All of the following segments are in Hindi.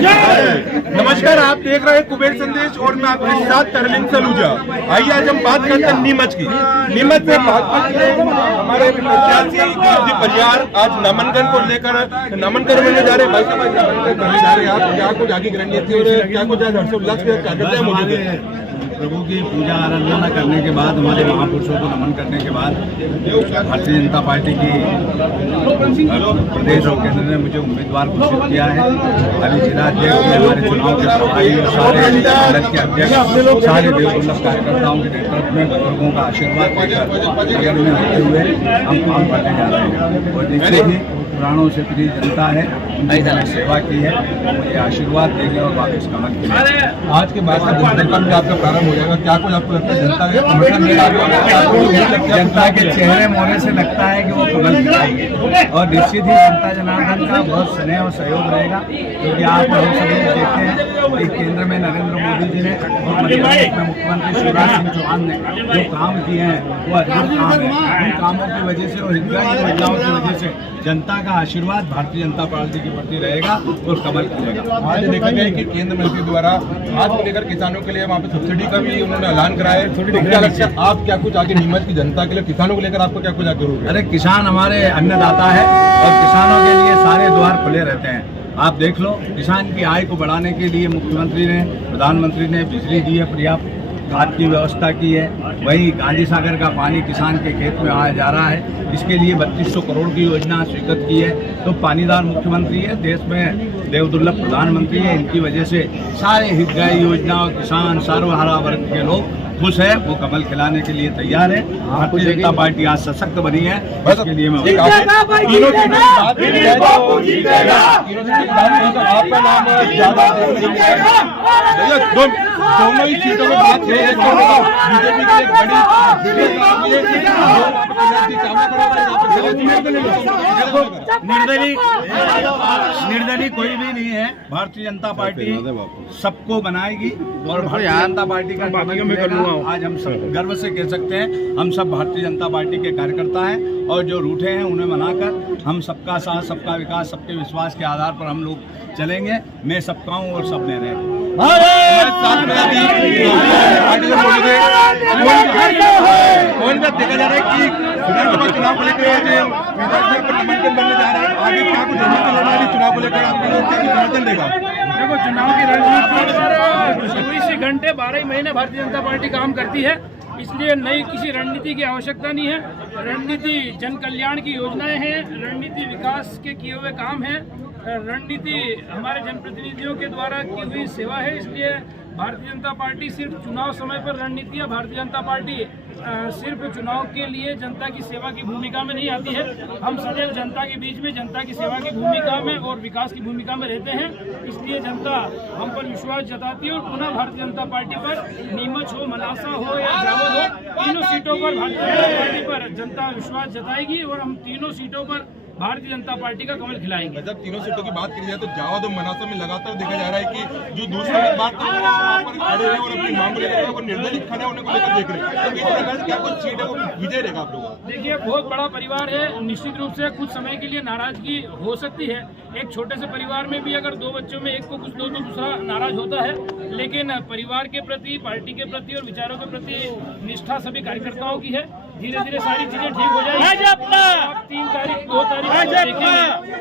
नमस्कार, आप देख रहे हैं कुबेर संदेश और मैं आपके साथ तरलिंग सलूजा। आइए आज हम बात करते हैं नीमच की। नीमच में हमारे प्रत्याशी परिवार आज नामांकन को लेकर नामांकन करने जा रहे हैं। भाई साहब नामांकन करने जा रहे हैं, आप क्या कुछ आगे रणनीति और क्या कुछ आज हर्षोल्लास के कार्यक्रम मौजूद है? प्रभु की पूजा आराधना करने के बाद, हमारे महापुरुषों को नमन करने के बाद भारतीय जनता पार्टी की प्रदेश और केंद्र ने मुझे उम्मीदवार घोषित किया है। अभी जिला अध्यक्ष ने हमारे चुनाव के प्रभारी और सारे मंडल के अध्यक्ष, सारे देवदुर्लभ कार्यकर्ताओं के नेतृत्व में बुजुर्गों का आशीर्वाद लेकर नगर में होते हुए हम काम करने जा रहे हैं। और देखिए ही प्राणों से प्रिय जनता है, उनकी मैंने सेवा की है, मुझे आशीर्वाद देंगे और वापस कमल खिलाएंगे। आज के बाद में आपका प्रारंभ हो जाएगा, क्या कुछ आपको लगता है जनता के चेहरे मोहरे से लगता है कि वो कमल खिलाएंगे और निश्चित ही जनता जनार्दन का बहुत स्नेह और सहयोग रहेगा, क्योंकि आप हम सभी देखते हैं कि केंद्र में नरेंद्र मोदी जी ने और मध्य प्रदेश में मुख्यमंत्री शिवराज सिंह चौहान ने जो काम किए हैं वो अद्भुत काम है। उन कामों की वजह से और हितग्राही योजनाओं की वजह से जनता का आशीर्वाद भारतीय जनता पार्टी के प्रति रहेगा और कमल खिलेगा। आज देखा गया कि केंद्र मंत्री द्वारा आज को लेकर किसानों के लिए वहाँ पे सब्सिडी का भी उन्होंने ऐलान कराया है। क्या लगता है आप क्या कुछ आगे नीमच की जनता के लिए, किसानों को लेकर आपको क्या कुछ आगे करोगे? अरे किसान हमारे अन्नदाता है और किसानों के लिए सारे द्वार खुले रहते हैं। आप देख लो, किसान की आय को बढ़ाने के लिए मुख्यमंत्री ने, प्रधानमंत्री ने बिजली दी है, पर्याप्त खाद की व्यवस्था की है। वहीं गांधी सागर का पानी किसान के खेत में आया जा रहा है, इसके लिए 3200 करोड़ की योजना स्वीकृत की है। तो पानीदार मुख्यमंत्री है, देश में देवदुर्लभ प्रधानमंत्री है, इनकी वजह से सारे हितग्राही योजना और किसान सर्वहारा वर्ग के लोग खुश है, वो कमल खिलाने के लिए तैयार है। भारतीय जनता पार्टी आज सशक्त बनी है, इसके लिए मैं दोनों ही सीटों में बात बीजेपी निर्दलीय कोई भी नहीं है। भारतीय जनता पार्टी सबको बनाएगी और भारतीय जनता पार्टी का आज हम सब गर्व से कह सकते हैं, हम सब भारतीय जनता पार्टी के कार्यकर्ता हैं और जो रूठे हैं उन्हें मनाकर हम सबका साथ, सबका विकास, सबके विश्वास के आधार पर हम लोग चलेंगे। मैं सबका हूँ और सब ले रहे हैं। देखा जा रहा है कि विधानसभा चुनाव को लेकर नामांकन बनने जा रहा है, आगे क्या कुछ रणनीति चुनाव को लेकर आपको समर्थन देगा? देखो, चुनाव की रणनीति 24 घंटे 12 महीने भारतीय जनता पार्टी काम करती है, इसलिए नई किसी रणनीति की आवश्यकता नहीं है। रणनीति जन कल्याण की योजनाएं हैं, रणनीति विकास के किए हुए काम हैं, रणनीति हमारे जनप्रतिनिधियों के द्वारा की हुई सेवा है। इसलिए भारतीय जनता पार्टी सिर्फ चुनाव समय पर रणनीति है। भारतीय जनता पार्टी सिर्फ चुनाव के लिए जनता की सेवा की भूमिका में नहीं आती है। हम सदैव जनता के बीच में जनता की सेवा की भूमिका में और विकास की भूमिका में रहते हैं। इसलिए जनता हम पर विश्वास जताती है और पुनः भारतीय जनता पार्टी पर, नीमच हो, मनासा हो या जावद हो, तीनों सीटों पर भारतीय जनता पार्टी पर जनता विश्वास जताएगी और हम तीनों सीटों पर भारतीय जनता पार्टी का कमल खिलाएंगे। जब तीनों सीटों की बात की जाए तो जावद और मनासा में लगातार देखा जा रहा है कि जो दूसरे की बात कर रहे हैं खड़े हैं और अपनी मांग लेकर वो निर्दलित खड़े होने को लेकर देख रहे हैं, तो इस प्रकार से क्या कुछ सीट है वो विजय रहेगा आप लोगों? देखिए, बहुत बड़ा परिवार है, निश्चित रूप से कुछ समय के लिए नाराजगी हो सकती है। एक छोटे से परिवार में भी अगर 2 बच्चों में एक को कुछ दो तो दूसरा नाराज होता है, लेकिन परिवार के प्रति, पार्टी के प्रति और विचारों के प्रति निष्ठा सभी कार्यकर्ताओं की है। धीरे धीरे सारी चीजें ठीक हो जाएगी। आप 3 तारीख 2 तारीख को देखेंगे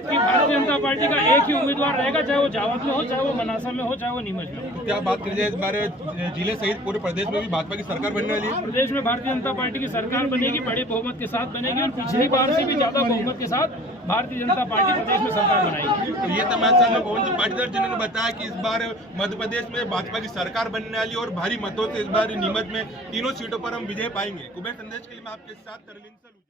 कि भारतीय जनता पार्टी का एक ही उम्मीदवार रहेगा, चाहे वो जावद में हो, चाहे वो मनासा में हो, चाहे वो नीमच में हो। क्या बात की जाए इस बार जिले सहित पूरे प्रदेश में भी भाजपा की सरकार बनने वाली है? प्रदेश में भारतीय जनता पार्टी की सरकार बनेगी, बड़े बहुमत के साथ बनेगी और पिछली बार से भी ज्यादा बहुमत के साथ भारतीय जनता पार्टी प्रदेश में सरकार बनाएगी। तो ये तमाम पवन जी पाटीदार जिन्होंने बताया कि इस बार मध्य प्रदेश में भाजपा की सरकार बनने वाली और भारी मतों से इस बार नीमच में तीनों सीटों पर हम विजय पाएंगे। कुबेर संदेश के लिए मैं आपके साथ तरलिंग सलूजा।